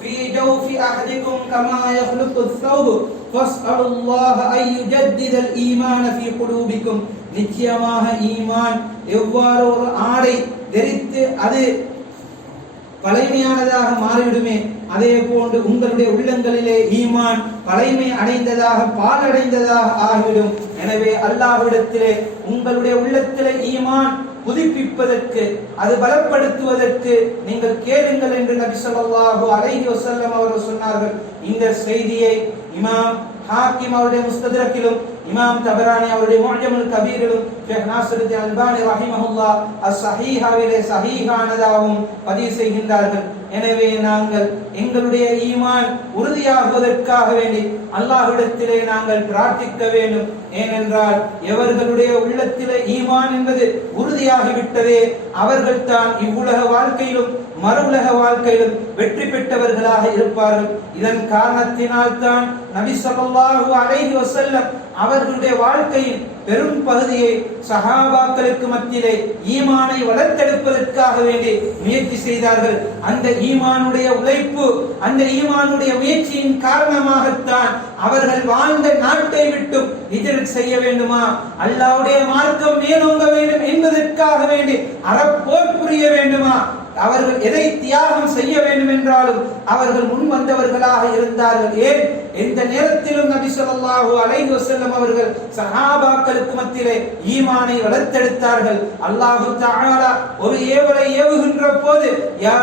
في جوف أحدكم كما يخلق الثوب فاسألوا الله أن يجدد الإيمان في قلوبكم. நிச்சயமாக ஈமான் எவ்வாறு ஒரு ஆடை தரித்து அது பழைமையானதாக மாறிவிடுமே, அதே போன்று உங்களுடைய உள்ளங்களிலே ஈமான் பழைமை அடைந்ததாக பாலடைந்ததாக ஆகிவிடும். எனவே அல்லாஹ்விடத்திலே உங்களுடைய உள்ளத்திலே ஈமான் புதுப்பிப்பதற்கு, அது பலப்படுத்துவதற்கு நீங்கள் கேளுங்கள் என்று நபி ஸல்லல்லாஹு அலைஹி வஸல்லம் அவர்கள் சொன்னார்கள். இந்த செய்தியை இமாம் ஹாக்கிம் அவருடைய முஸ்தத்ரக்கிலும், இமாம் தபரானி அவருடைய முஅஜமுல் கபீரிலும், ஷேக் நாஸிருத்தீன் அல்பானி ரஹிமஹுல்லாஹ் அஸ்-ஸஹீஹாவிலே ஸஹீஹானதாகவும் பதிவு செய்கின்றார்கள். எனவே நாங்கள் எங்களுடைய ஈமான் உறுதியாகுவதற்காக வேண்டி அல்லாஹ்விடத்திலே நாங்கள் பிரார்த்திக்க வேண்டும். ஏனென்றால் எவர்களுடைய உள்ளத்திலே ஈமான் என்பது உறுதியாகிவிட்டதே அவர்கள் தான் இவ்வுலக வாழ்க்கையிலும் மறுவுலக வாழ்க்கையிலும் வெற்றி பெற்றவர்களாக இருப்பார்கள். இதன் காரணத்தினால் தான் நபி ஸல்லல்லாஹு அலைஹி வஸல்லம் அவர்களுடைய வாழ்க்கையின் பெரும் பகுதியை சஹாபாக்களுக்கு மத்தியிலே ஈமானை வளர்த்தெடுப்பதற்காக வேண்டி முயற்சி செய்தார்கள். அந்த ஈமானுடைய உழைப்பு, அந்த ஈமானுடைய முயற்சியின் காரணமாகத்தான் அவர்கள் வாழ்ந்த நாட்டை விட்டு ஹிஜ்ரத் செய்ய வேண்டுமா, அல்லாஹ்வுடைய மார்க்கம் மேலோங்க வேண்டும் என்பதற்காக வேண்டி அறப்போர் புரிய வேண்டுமா, அவர்கள் எதை தியாகம் செய்ய வேண்டும் என்றாலும் அவர்கள் முன் வந்தவர்களாக இருந்தார்கள். ஏன் எந்த நேரத்திலும் நபி ஸல்லல்லாஹு அலைஹி வஸல்லம் அவர்கள் சஹாபாக்களுக்கு மத்தியிலே ஈமானை வளர்த்தெடுத்தார்கள். அல்லாஹ் தஆலா ஒரு ஏவலை ஏவுகின்ற போது யா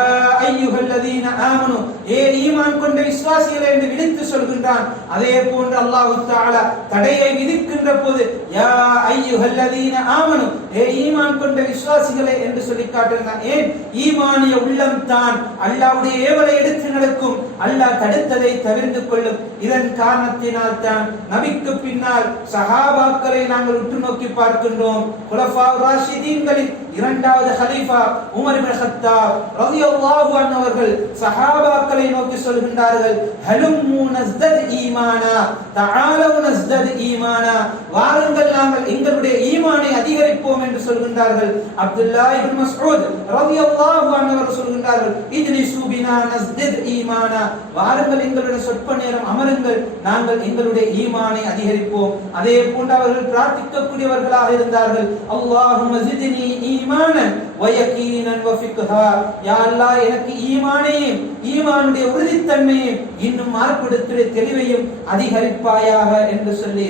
அய்யுஹல்லதீன ஆமனு, ஏ ஈமான் கொண்ட விசுவாசிகளே என்று விழித்து சொல்கின்றான். அதே போன்று அல்லாஹ் தஆலா தடையை விதிக்கின்ற போது யா அய்யுஹல்லதீன ஆமனு, ஏ ஈமான் கொண்ட விசுவாசிகளே என்று சொல்லி காட்டுகிறான். ஏன் ஈமானிய உள்ளம் தான் அல்லாஹ்வுடைய ஏவலை எடுத்து நடக்கும், அல்லாஹ் தடுத்ததை தவிர்த்து கொள்ளும். இதன் காரணத்தினால் தான் நபிக்கு பின்னால் சஹாபாக்களை நாங்கள் உற்று நோக்கி பார்க்கின்றோம். குலஃபா ராஷிதீன்களின் இரண்டாவது ஹலீஃபா உமர் இப்னு கத்தாப் ரலியல்லாஹு அன்ஹு அவர்கள் சஹாபாக்களை நோக்கி சொல்கின்றார்கள், ஹலும்மு நஸ்தத் ஈமானா, தஆலவு நஸ்தத் ஈமானா, வாருங்கள் நாங்கள் எங்களுடைய ஈமானை அதிகரிப்போம் என்று சொல்கின்றார்கள். அப்துல்லாஹ் இப்னு மஸ்ஊத் ரலியல்லாஹு அன்ஹு அவர்கள் சொல்கின்றார்கள், இஜ்லிசு பினா நஸ்தத் ஈமானா, வாருங்கள் எங்களுடைய சொற்ப நேரம் அமருங்கள், நாங்கள் எங்களுடைய ஈமானை அதிகரிப்போம். அதே போன்று அவர்கள் பிரார்த்திக்கக்கூடியவர்களாக இருந்தார்கள். அல்லாஹும்ம ஜித்னி ஈமானன் வ யகீனன் வ ஃபிக்ஹா, யா அல்லாஹ் எனக்கு ஈமானையும் ஈமானுடைய உறுதித்தன்மையும் இன்னும் மார்க்கெடுத்துடைய தெளிவையும் அதிகரிப்பாயாக என்று சொல்லி,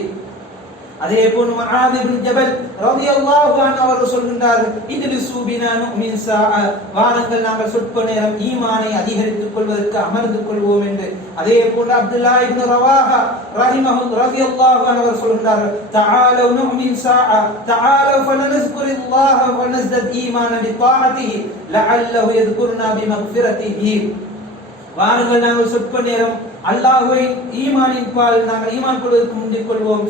அதே போன்று முஆத் இப்னு ஜபல் ரலியல்லாஹு அன்ஹு அவர்கள் சொல்கின்றார்கள், இஜ்லிசு பினா நுமின் ஸாஅ, வாருங்கள் நாங்கள் சொற்ப நேரம் ஈமானை அதிகரித்துக் கொள்வதற்கு அமர்ந்து கொள்வோம் என்று. அதே போன்று அப்துல்லாஹ் இப்னு ரவாஹா ரலியல்லாஹு அன்ஹு அவர்கள் சொல்கின்றார்கள், தஆலு நுமின் ஸாஅ, தஆலு ஃபனஸ்குரில்லாஹ வ நஸ்தத் ஈமானன் பிதாஅத்திஹி லஅல்லஹு யذ்குர்னா பிமக்ஃபிரத்திஹி, வாருங்கள் நாங்கள் சொற்ப நேரம் அல்லாஹ்வை ஈமானின் பால் நாங்கள் ஈமான் கொள்வதற்கு முந்திக் கொள்வோம்,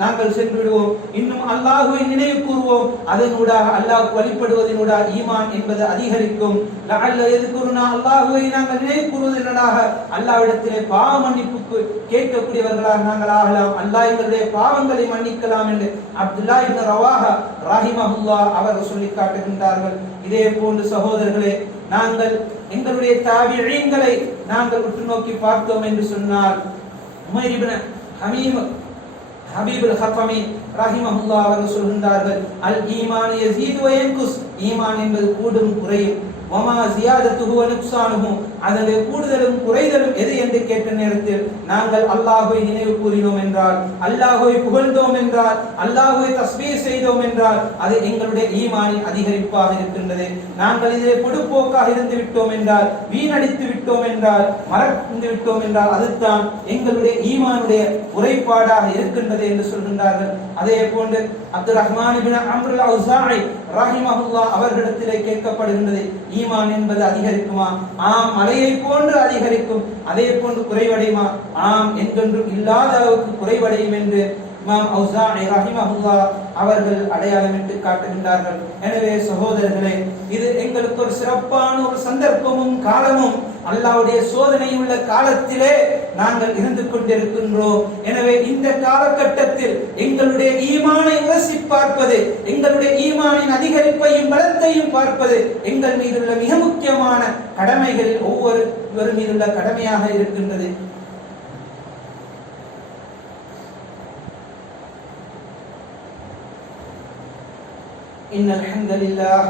நாங்கள் சென்று விடுவோம், இன்னும் அல்லாஹ்வை நினைவு கூறுவோம், அதனூடாக அல்லாஹ்வுக்கு வழிபடுவதனூடாக ஈமான் என்பது அதிகரிக்கும். லஅல்ல யذ்குர்னா, அல்லாஹ்வை நாங்கள் நினைவு கூறுவதனூடாக அல்லாஹ்விடத்திலே பாவ மன்னிப்பு கேட்கக்கூடியவர்களாக நாங்கள் ஆகலாம், அல்லாஹ் எங்களுடைய பாவங்களை மன்னிக்கலாம் என்று அப்துல்லாஹ் இப்னு ரவாஹா ரஹிமஹுல்லாஹ் அவர்கள் சொல்லி காட்டுகின்றார்கள். இதே போன்று சகோதரர்களே, நாங்கள் எங்களுடைய தாபிஈன்களை நாங்கள் உற்று நோக்கி பார்த்தோம் என்று சொன்னால், உமைர் இப்னு ஹபீபுல் ஹஃபமி ரஹிமஹுல்லாஹ் அவர்கள் சொல்கின்றார்கள், அல் ஈமான் யஸீது வ யன்குஸ், ஈமான் என்பது கூடும் குறையும், வமா ஜியாதத்துஹு வ நுக்ஸானுஹு, அதனுடைய கூடுதலும் குறைதலும் எது என்று கேட்ட நேரத்தில் நாங்கள் அல்லாஹ்வை நினைவு கூறினோம் என்றால், அல்லாஹ்வை புகழ்ந்தோம் என்றால், அல்லாஹ்வை தஸ்பீஹ் செய்தோம் என்றால் அது எங்களுடைய ஈமானின் அதிகரிப்பாக இருக்கின்றது. நாங்கள் இதிலே பொடுப்போக்காக இருந்து விட்டோம் என்றால், வீணடித்து விட்டோம் என்றால், மறந்து விட்டோம் என்றால் அதுதான் எங்களுடைய ஈமானுடைய குறைபாடாக இருக்கின்றது என்று சொல்கின்றார்கள். அதே போன்று அப்துல் ரஹ்மான் இப்னு அம்ர் அல்-அவ்ஸாஇ ரஹிமஹுல்லாஹ் அவர்களிடத்திலே கேட்கப்படுகின்றது, ஈமான் என்பது அதிகரிக்குமா? ஆம், மலையை போன்று அதிகரிக்கும். அதே போன்று குறைவடையுமா? ஆம், என்றென்றும் இல்லாத அளவுக்கு குறைவடையும் என்று இமாம் அவ்ஸாஇ ரஹிமஹுல்லாஹ் அவர்கள் அடையாளமிட்டு காட்டுகின்றார்கள். எனவே சகோதரர்களே, இது எங்களுக்கு ஒரு சிறப்பான ஒரு சந்தர்ப்பமும் காலமும். அல்லாஹ்வுடைய சோதனை உள்ள காலத்திலே நாங்கள் இருந்து கொண்டிருக்கின்றோம். எனவே இந்த காலகட்டத்தில் எங்களுடைய ஈமானை உரசி பார்ப்பது, எங்களுடைய ஈமானின் அதிகரிப்பையும் பலத்தையும் பார்ப்பது எங்கள் மீதுள்ள மிக முக்கியமான கடமைகளில் ஒவ்வொரு மீதுள்ள கடமையாக இருக்கின்றது. இன்னல் ஹம்தலில்லாஹ்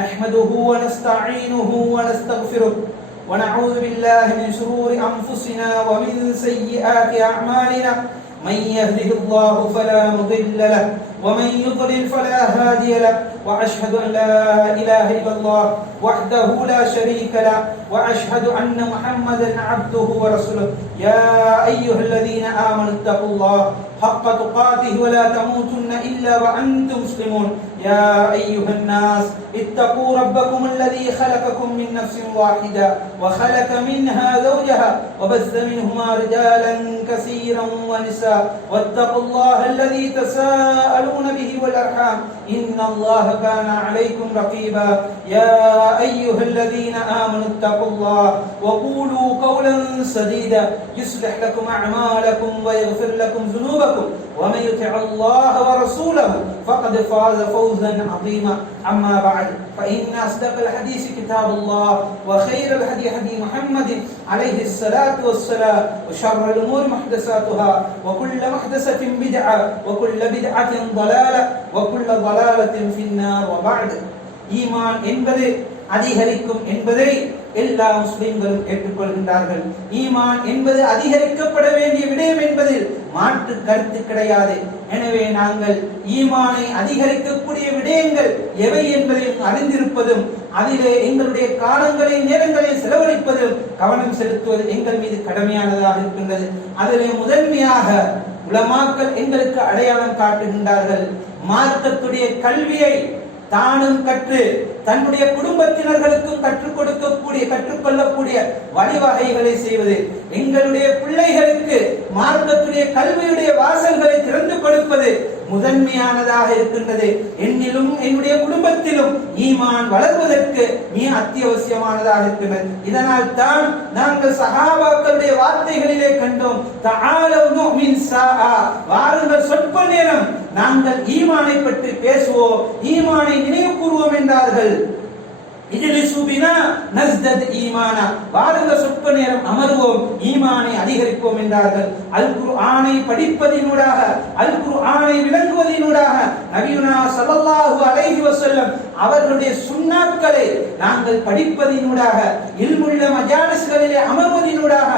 நஹ்மதுஹு வ நஸ்தஈனுஹு வ நஸ்தக்ஃபிருஹு ونعوذ بالله من شرور أنفسنا ومن سيئات أعمالنا من يهده الله فلا مضل له ومن يضلل فلا هادي له وأشهد أن لا إله إلا الله وحده لا شريك له وأشهد أن محمدا عبده ورسوله يا أيها الذين آمنوا اتقوا الله حق تقاته ولا تموتن إلا وأنتم مسلمون يا أيها الناس اتقوا ربكم الذي خلقكم من نفس واحدة وخلق منها زوجها وبث منهما رجالا كثيرا ونساء واتقوا الله الذي تساءلون به والأرحام إن الله كان عليكم رقيبا يا أيها الذين آمنوا اتقوا الله وقولوا قولا سديدا يصلح لكم أعمالكم ويغفر لكم ذنوبكم ومن يطع الله ورسوله فقد فاز فوزا عظيما أما بعد فإن أصدق الحديث كتاب الله وخير الهدي هدي محمد عليه الصلاة والسلام وشر الأمور محدثاتها وكل محدثة بدعة وكل بدعة ضلالة وكل ضلالة في النار وبعد ஈமான் என்பது அதிகரிக்கும் என்பதை எல்லா முஸ்லிம்களும் ஏற்றுக்கொள்கின்றார்கள். ஈமான் என்பது அதிகரிக்கப்பட வேண்டிய விடயம் என்பதில் மாற்று கருத்து கிடையாது. எனவே நாங்கள் ஈமானை அதிகரிக்கக்கூடிய விடயங்கள் எவை என்பதையும் அறிந்திருப்பதும் அதிலே எங்களுடைய காலங்களை நேரங்களை செலவழிப்பதும் கவனம் செலுத்துவது எங்கள் மீது கடமையானதாக இருக்கின்றது. அதிலே முதன்மையாக உலமாக்கள் எங்களுக்கு அடையாளம் காட்டுகின்றார்கள். மார்க்கத்துடைய கல்வியை தானும் கற்று தன்னுடைய குடும்பத்தினர்களுக்கும் கற்றுக்கொள்ளக்கூடிய வழிவகைகளை செய்வது, எங்களுடைய பிள்ளைகளுக்கு மார்க்கத்துடைய கல்வியுடைய வாசல்களை திறந்து கொடுப்பது முதன்மையானதாக இருக்கின்றது. என்னிலும் என்னுடைய குடும்பத்திலும் ஈமான் வளர்வதற்கு மிக அத்தியாவசியமானதாக இருக்கின்றது. இதனால் தான் நாங்கள் சஹாபாக்களுடைய வார்த்தைகளிலே கண்டோம், தஆலவ் நுமின் ஸாஆ, வாருங்கள் சொற்ப நேரம் நாங்கள் ஈமானை பற்றி பேசுவோம், ஈமானை நினைவு கூறுவோம் என்றார்கள். இஜ்லிசு பினா நஸ்தத் ஈமானா, வாருங்கள் சொற்ப நேரம் அமர்வோம், ஈமானை அதிகரிப்போம் என்றார்கள். அல் குர்ஆனை படிப்பதினூடாக, அல் குர்ஆனை விளங்குவதினூடாக நபியுனா ஸல்லல்லாஹு அலைஹி வஸல்லம் அவர்களுடைய சுன்னாக்களை நாங்கள் படிப்பதினூடாக, இல்முள்ள மஜாலிஸ்களிலே அமர்வதினூடாக,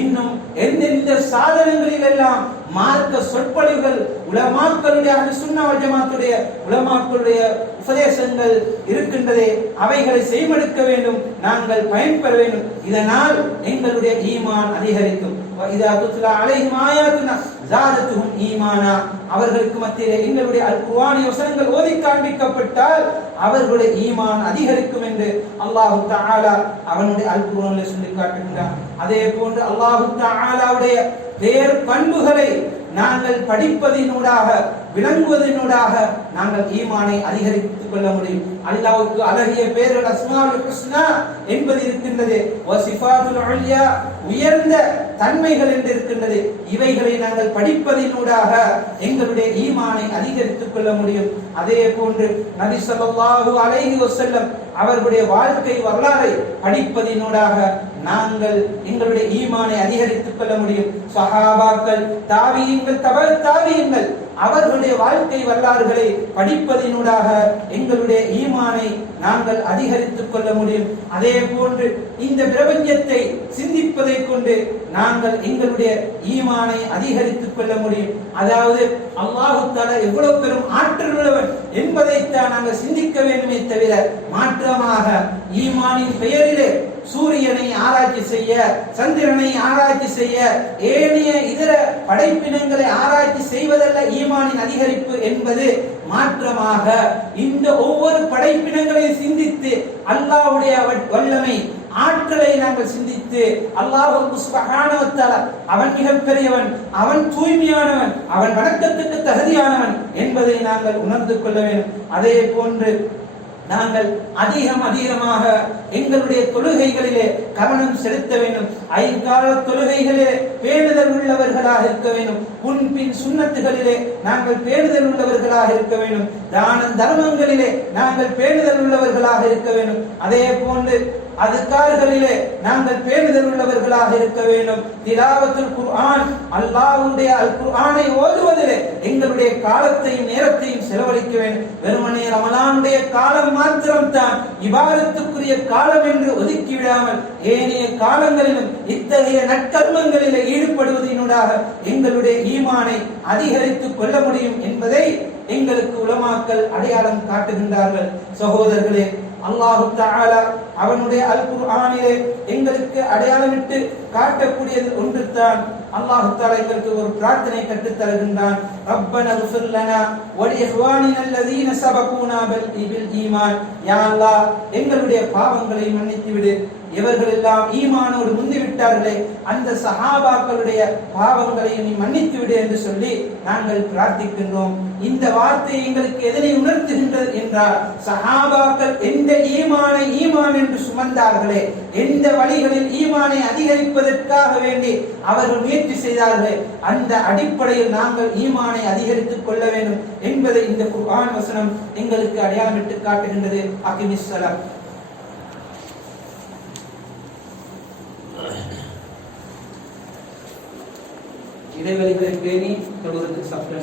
இன்னும் எந்தெந்த சாதனங்களில் எல்லாம் மார்க்க சொற்பொழிவுகள் உலமாக்களுடைய சுன்னா வல் ஜமாத்துடைய உலமாக்களுடைய உபதேசங்கள் இருக்கின்றதே அவைகளை செய்மடுக்க வேண்டும், நாங்கள் பயன்பெற வேண்டும். இதனால் எங்களுடைய ஈமான் அதிகரிக்கும். இதா துத்லா அலைஹிம் ஆயாத்துனா ஜாதத்துஹும் ஈமானா, அவர்களுக்கு மத்தியிலே எங்களுடைய அல் குர்ஆனிய வசனங்கள் ஓதி காண்பிக்கப்பட்டால் அவர்களுடைய ஈமான் அதிகரிக்கும் என்று அல்லாஹ் தஆலா அவனுடைய அல் குர்ஆனில் சொல்லி காட்டுகின்றான். அதே போன்று அல்லாஹ் தஆலாவுடைய வேறு பண்புகளை நாங்கள் படிப்பதினூடாக விளங்குவதினூடாக நாங்கள் ஈமானை அதிகரித்துக் கொள்ள முடியும். அல்லாஹ்வுக்கு அழகிய பெயர்கள் அஸ்மாஉல் ஹுஸ்னா என்பது இருக்கின்றது, வசிஃபாத்துல் உல்யா உயர்ந்த தன்மைகள் என்று இருக்கின்றது. இவைகளை நாங்கள் படிப்பதினூடாக எங்களுடைய ஈமானை அதிகரித்துக் கொள்ள முடியும். அதே போன்று நபி ஸல்லல்லாஹு அலைஹி வஸல்லம் அவர்களுடைய வாழ்க்கை வரலாறை படிப்பதினூடாக நாங்கள் எங்களுடைய ஈமானை அதிகரித்துக் கொள்ள முடியும். சஹாபாக்கள், தாபியீன்கள், தபஅ தாபியீன்கள் அவர்களுடைய வாழ்க்கை வரலாறுகளை படிப்பதினூடாக எங்களுடைய ஈமானை நாங்கள் அதிகரித்துக் கொள்ள முடியும். அதே போன்று இந்த பிரபஞ்சத்தை சிந்திப்பதை கொண்டு நாங்கள் எங்களுடைய ஈமானை அதிகரித்துக் கொள்ள முடியும். அதாவது அல்லாஹ் தஆலா எவ்வளவு பெரும் ஆற்றல் உள்ளவன் என்பதைத்தான் நாங்கள் சிந்திக்க வேண்டுமே தவிர மாற்றமாக ஈமானின் பெயரிலே சூரியனை ஆராய்ச்சி செய்ய, சந்திரனை ஆராய்ச்சி செய்ய, ஏனைய இதர படைப்பினங்களை ஆராய்ச்சி செய்வதல்ல ஈமானின் அதிகரிப்பு என்பது. மாற்றமாக இந்த ஒவ்வொரு படைப்பினங்களையும் சிந்தித்து அல்லாஹ்வுடைய வல்லமை ஆற்றலை நாங்கள் சிந்தித்து அல்லாஹ் சுப்ஹானஹு வ தஆலா அவன் மிகப்பெரியவன், அவன் தூய்மையானவன், அவன் வணக்கத்துக்கு தகுதியானவன் என்பதை நாங்கள் உணர்ந்து கொள்ள வேண்டும். அதே போன்று நாங்கள் அதிகமாக எங்களுடைய தொழுகைகளிலே கவனம் செலுத்த வேண்டும். ஐங்கால தொழுகைகளிலே பேணுதல் உள்ளவர்களாக இருக்க வேண்டும். முன்பின் சுன்னத்துகளிலே நாங்கள் பேணுதல் உள்ளவர்களாக இருக்க வேண்டும். தான தர்மங்களிலே நாங்கள் பேணுதல் உள்ளவர்களாக இருக்க வேண்டும். அதே போன்று அதுக்கார்களிலே நாங்கள் பேணுதல் உள்ளவர்களாக இருக்க வேண்டும். திலாவத்துல் குர்ஆன், அல்லாஹ்வுடைய அல் குர்ஆனை ஓதுவதிலே எங்களுடைய காலத்தையும் நேரத்தையும் செலவழிக்க வேண்டும். வெறுமனே ரமலானுடைய காலம் மாத்திரம்தான் இபாதத்துக்குரிய காலம் என்று ஒதுக்கிவிடாமல் ஏனைய காலங்களிலும் இத்தகைய நற்கர்மங்களிலே ஈடுபடுவதனூடாக எங்களுடைய ஈமானை அதிகரித்துக் கொள்ள முடியும் என்பதை எங்களுக்கு உலமாக்கள் அடையாளம் காட்டுகின்றார்கள். சகோதரர்களே, அல்லாஹு தஆலா அவனுடைய அல் குர்ஆனிலே எங்களுக்கு அடையாளமிட்டு காட்டக்கூடியது ஒன்றுதான். அல்லாஹு தஆலா எங்களுக்கு ஒரு பிரார்த்தனை கற்றுத் தருகின்றான். ரப்பனா இக்ஃபிர் லனா வ லிஇஹ்வானினா அல்லதீன சபகூனா பில் ஈமான். யா அல்லாஹ், எங்களுடைய பாவங்களை மன்னித்து விடு. இவர்கள் எல்லாம் ஈமானோடு முந்திவிட்டார்களே, அந்த சஹாபாக்களுடைய பாவங்களை நீ மன்னித்து விடு என்று சொல்லி நாங்கள் பிரார்த்திக்கின்றோம். இந்த வார்த்தை எங்களுக்கு எதனை உணர்த்துகின்றது என்றால், சஹாபாக்கள் எந்த ஈமானை ஈமான் என்று சுமந்தார்களே, எந்த வழிகளில் ஈமானை அதிகரிப்பதற்காக வேண்டி அவர்கள் முயற்சி செய்தார்களே, அந்த அடிப்படையில் நாங்கள் ஈமானை அதிகரித்துக் கொள்ள வேண்டும் என்பதை இந்த குர்ஆன் வசனம் எங்களுக்கு அடையாளமிட்டு காட்டுகின்றது. அகிமிஸ் ஸலாம். இடைவெளிகளை பேணி தொழுவதற்கு சப்ளை